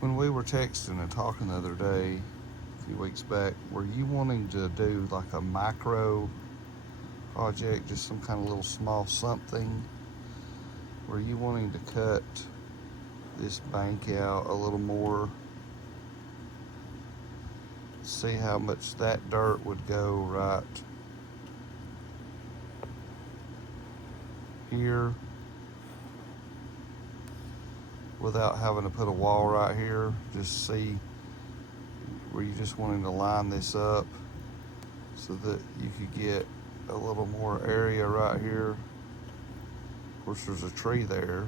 When we were texting and talking the other day, a few weeks back, were you wanting to do like a micro project, just some kind of little small something? Were you wanting to cut this bank out a little more, see how much that dirt would go right here without having to put a wall right here? Just see, were you just wanting to line this up so that you could get a little more area right here? Of course, there's a tree there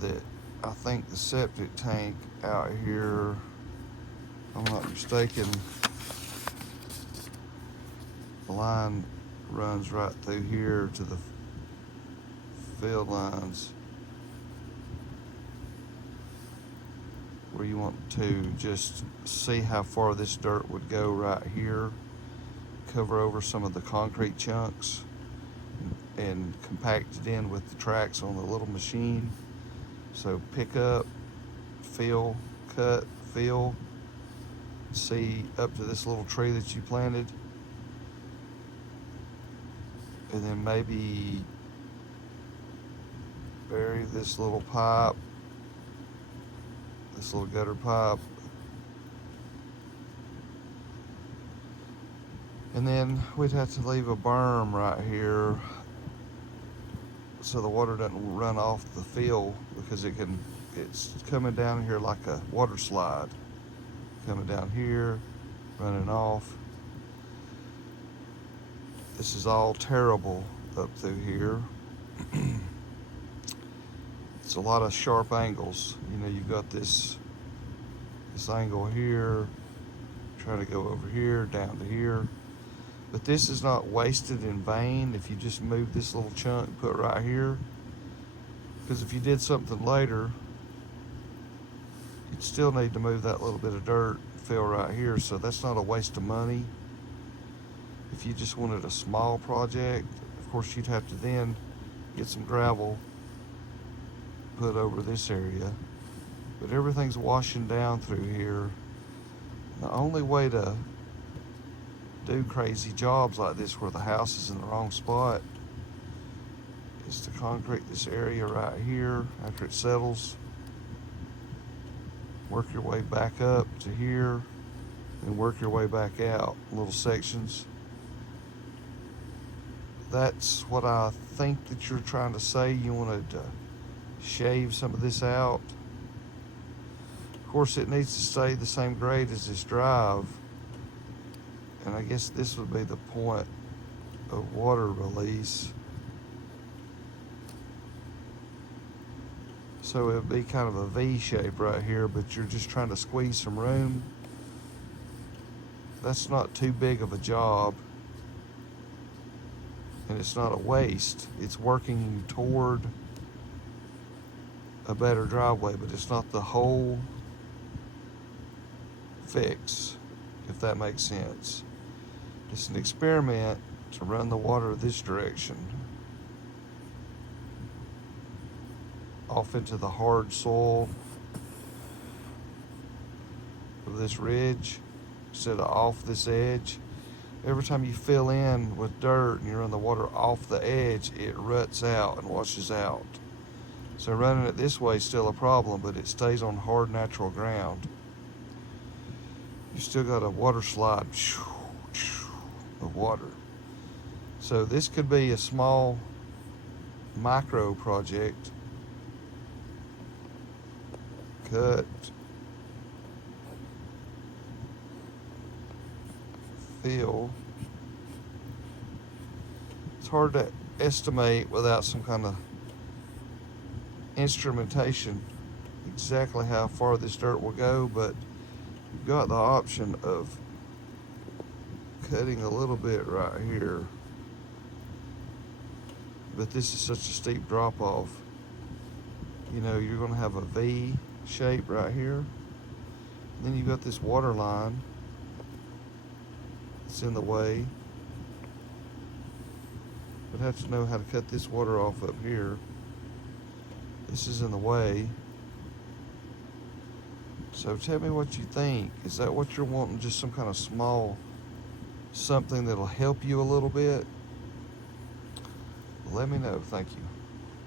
that I think the septic tank out here, if I'm not mistaken, the line runs right through here to the field lines, where you want to just see how far this dirt would go right here, cover over some of the concrete chunks, and compact it in with the tracks on the little machine. So pick up, fill, cut, fill, see up to this little tree that you planted, and then maybe bury this little pipe, this little gutter pipe, and then we'd have to leave a berm right here so the water doesn't run off the fill, because it's coming down here like a water slide, coming down here, running off. This is all terrible up through here. It's a lot of sharp angles. You know, you've got this angle here, trying to go over here, down to here. But this is not wasted in vain if you just move this little chunk and put right here. Because if you did something later, you'd still need to move that little bit of dirt, fill right here. So that's not a waste of money. If you just wanted a small project, of course you'd have to then get some gravel put over this area. But everything's washing down through here. The only way to do crazy jobs like this where the house is in the wrong spot is to concrete this area right here after it settles. Work your way back up to here and work your way back out in little sections. That's what I think that you're trying to say. You wanted to shave some of this out. Of course, it needs to stay the same grade as this drive. And I guess this would be the point of water release. So it would be kind of a V shape right here, but you're just trying to squeeze some room. That's not too big of a job. And it's not a waste. It's working you toward a better driveway, but it's not the whole fix, if that makes sense. It's an experiment to run the water this direction off into the hard soil of this ridge instead of off this edge. Every time you fill in with dirt and you run the water off the edge, it ruts out and washes out. So running it this way is still a problem, but it stays on hard natural ground. You still got a water slide of water. So this could be a small micro project. Cut, fill. It's hard to estimate without some kind of instrumentation exactly how far this dirt will go, but you've got the option of cutting a little bit right here. But this is such a steep drop off. You know, you're going to have a V shape right here. And then you've got this water line that's in the way. But have to know how to cut this water off up here. This is in the way. So tell me what you think. Is that what you're wanting? Just some kind of small something that'll help you a little bit? Let me know. Thank you.